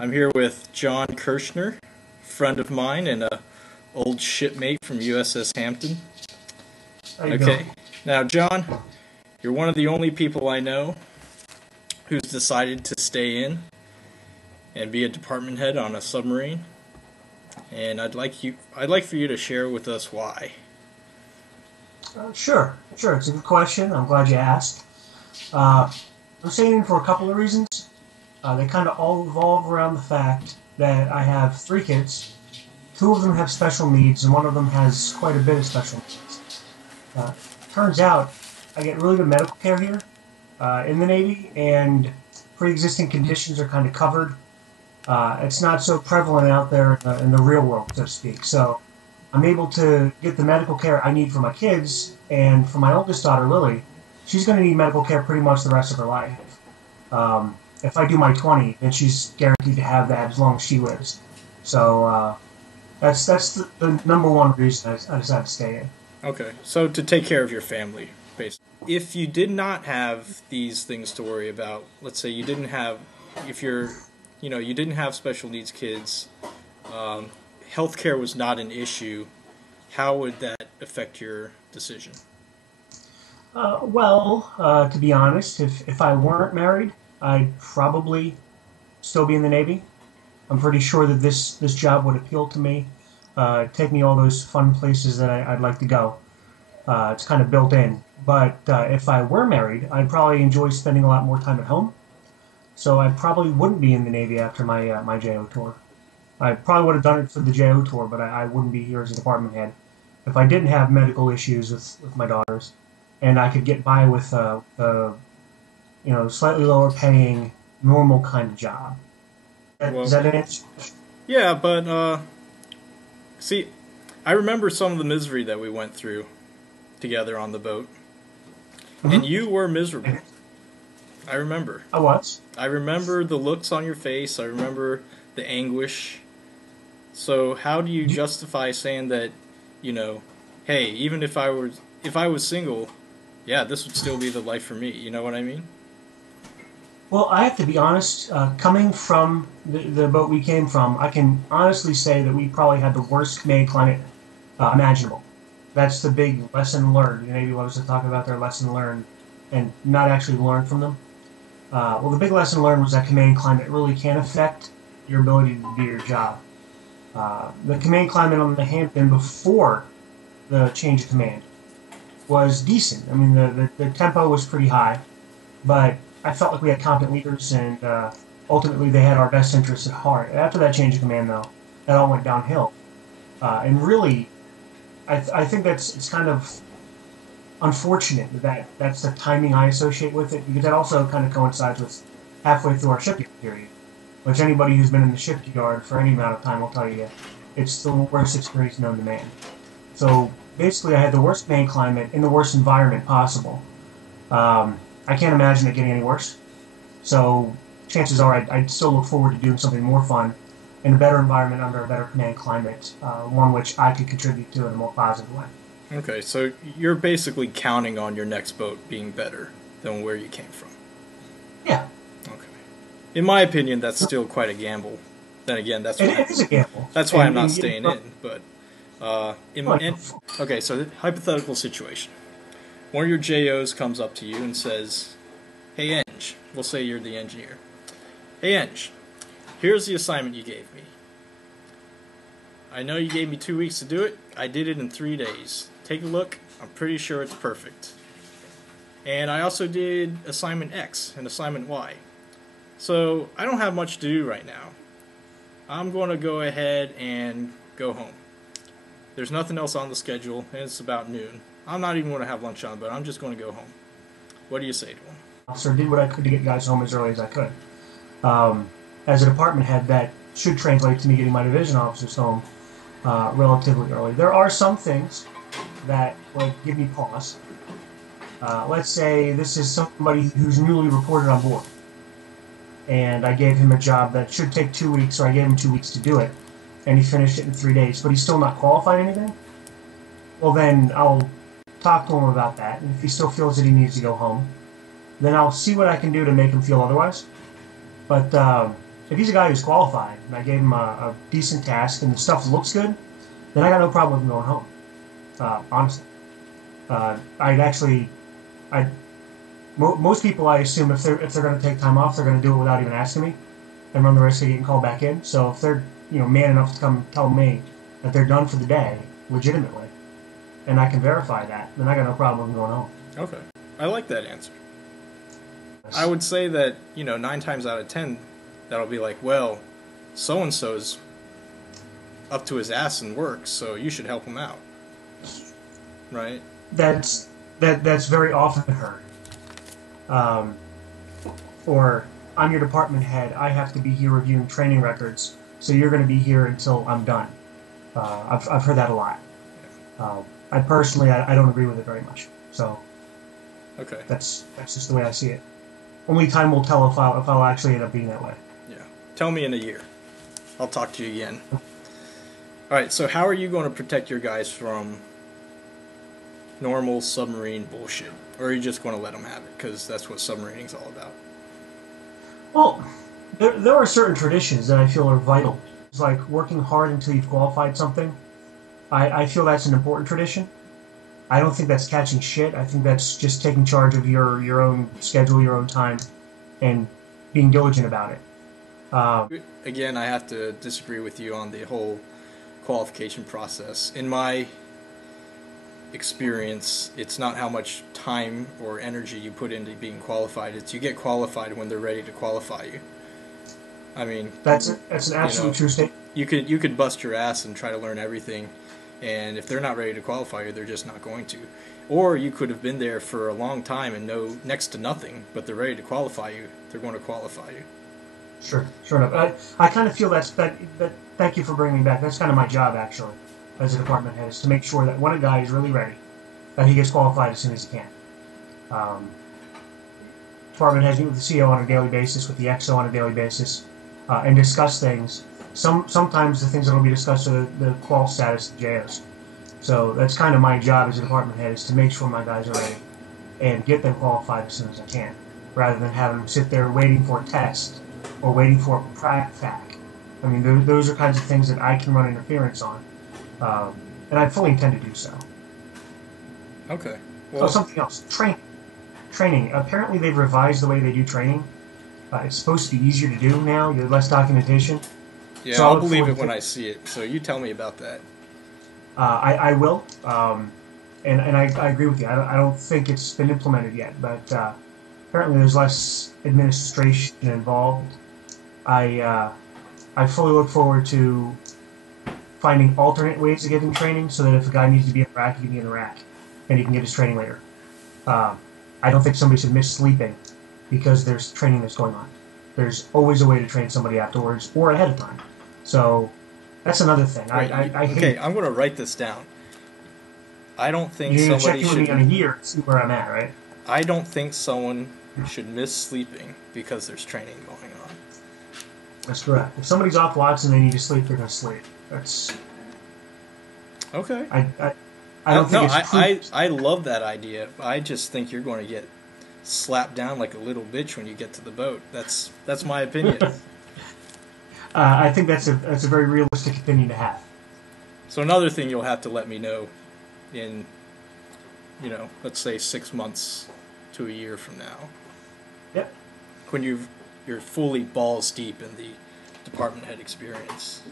I'm here with John Kerchner, friend of mine and a old shipmate from USS Hampton. How you doing? Now John, you're one of the only people I know who's decided to stay in and be a department head on a submarine. And I'd like for you to share with us why. Sure. It's a good question. I'm glad you asked. I'm staying in for a couple of reasons. They kind of all revolve around the fact that I have 3 kids. 2 of them have special needs, and one of them has quite a bit of special needs. Turns out I get really good medical care here in the Navy, and pre-existing conditions are kind of covered. It's not so prevalent out there in the real world, so to speak. So I'm able to get the medical care I need for my kids, and for my oldest daughter, Lily, she's going to need medical care pretty much the rest of her life. If I do my 20, then she's guaranteed to have that as long as she lives. So that's the number one reason I decided to stay in. Okay, so to take care of your family, basically. If you did not have these things to worry about, let's say you didn't have, you didn't have special needs kids, healthcare was not an issue, how would that affect your decision? To be honest, if I weren't married, I'd probably still be in the Navy. I'm pretty sure that this job would appeal to me, take me all those fun places that I'd like to go. It's kind of built in. But if I were married, I'd probably enjoy spending a lot more time at home. So I probably wouldn't be in the Navy after my JO tour. I probably would have done it for the JO tour, but I wouldn't be here as a department head if I didn't have medical issues with my daughters, and I could get by with slightly lower paying, normal kind of job. Is that an answer? Yeah, but see, I remember some of the misery that we went through together on the boat, and you were miserable. I remember. I was. I remember the looks on your face. I remember the anguish. So how do you justify saying that, hey, even if I was single, yeah, this would still be the life for me. You know what I mean? Well, I have to be honest. Coming from the boat we came from, I can honestly say that we probably had the worst command climate imaginable. That's the big lesson learned. The Navy loves to talk about their lesson learned and not actually learn from them. The big lesson learned was that command climate really can affect your ability to do your job. The command climate on the Hampton before the change of command was decent. I mean, the tempo was pretty high, but I felt like we had competent leaders, and ultimately they had our best interests at heart. After that change of command, though, that all went downhill. And really, I think it's kind of unfortunate that that's the timing I associate with it, because that also kind of coincides with halfway through our shipyard period, which anybody who's been in the shipyard for any amount of time will tell you it's the worst experience known to man. So basically, I had the worst command climate in the worst environment possible. I can't imagine it getting any worse. So chances are I'd still look forward to doing something more fun in a better environment under a better command climate, one which I could contribute to in a more positive way. Okay, so you're basically counting on your next boat being better than where you came from. Yeah. Okay. In my opinion, that's still quite a gamble. Then again, it is a gamble. That's why I'm not staying in. But okay, so hypothetical situation. One of your JOs comes up to you and says, "Hey, Eng," we'll say you're the engineer. "Hey, Eng, here's the assignment you gave me. I know you gave me 2 weeks to do it. I did it in 3 days. Take a look. I'm pretty sure it's perfect. And I also did assignment X and assignment Y. So I don't have much to do right now. I'm going to go ahead and go home. There's nothing else on the schedule, and it's about noon. I'm not even going to have lunch on, but I'm just going to go home. What do you say to him?" Officer did what I could to get guys home as early as I could. As a department head, that should translate to me getting my division officers home relatively early. There are some things that would give me pause. Let's say this is somebody who's newly reported on board, and I gave him a job that should take 2 weeks, or I gave him 2 weeks to do it, and he finished it in 3 days, but he's still not qualified anything. Well, then I'll talk to him about that, and if he still feels that he needs to go home, then I'll see what I can do to make him feel otherwise. But if he's a guy who's qualified and I gave him a decent task and the stuff looks good, then I got no problem with him going home. Honestly, I'd actually, I most people I assume if they're going to take time off, they're going to do it without even asking me and run the risk of getting called back in. So if they're man enough to come tell me that they're done for the day legitimately, and I can verify that, then I got no problem with them going home. Okay. I like that answer. I would say that, 9 times out of 10, that'll be like, well, so-and-so's up to his ass in work, so you should help him out. Right? That's very often heard. Or, I'm your department head, I have to be here reviewing training records, so you're going to be here until I'm done. I've heard that a lot. I personally, I don't agree with it very much. So, okay, that's just the way I see it. Only time will tell if I'll actually end up being that way. Yeah. Tell me in a year. I'll talk to you again. All right, so how are you going to protect your guys from normal submarine bullshit? Or are you just going to let them have it? Because that's what submarining's all about. Well, there are certain traditions that I feel are vital. It's like working hard until you've qualified something. I feel that's an important tradition. I don't think that's catching shit. I think that's just taking charge of your own schedule, your own time, and being diligent about it. Again, I have to disagree with you on the whole qualification process. In my experience, it's not how much time or energy you put into being qualified. It's you get qualified when they're ready to qualify you. I mean, that's an absolute true statement. You could bust your ass and try to learn everything, and if they're not ready to qualify you, they're just not going to. Or you could have been there for a long time and know next to nothing, but they're ready to qualify you. They're going to qualify you. Sure enough. I kind of feel that. Thank you for bringing me back. That's kind of my job, actually, as a department head, is to make sure that when a guy is really ready, that he gets qualified as soon as he can. Department heads meet with the CO on a daily basis, with the XO on a daily basis, and discuss things. Sometimes the things that will be discussed are the qual status of JOs. So that's kind of my job as a department head, is to make sure my guys are ready and get them qualified as soon as I can, rather than having them sit there waiting for a test or waiting for a prac. I mean, those are kinds of things that I can run interference on, and I fully intend to do so. Okay. Well, something else. Training. Apparently they've revised the way they do training. It's supposed to be easier to do now. You have less documentation. Yeah, so I'll believe it when I see it. So you tell me about that. I will. And I agree with you. I don't think it's been implemented yet, but apparently there's less administration involved. I fully look forward to finding alternate ways of getting training, so that if a guy needs to be in the rack, he can be in the rack, and he can get his training later. I don't think somebody should miss sleeping because there's training that's going on. There's always a way to train somebody afterwards or ahead of time. So that's another thing. Right. I hate. Okay, I'm going to write this down. I don't think You're somebody checking with me on a year to see where I'm at, right? I don't think someone should miss sleeping because there's training going on. That's correct. If somebody's off watch and they need to sleep, they're going to sleep. That's okay. I don't think it's I love that idea. I just think you're going to get slapped down like a little bitch when you get to the boat. That's my opinion. I think that's a very realistic opinion to have. So another thing you'll have to let me know in, let's say 6 months to a year from now. Yep. When you're fully balls deep in the department head experience.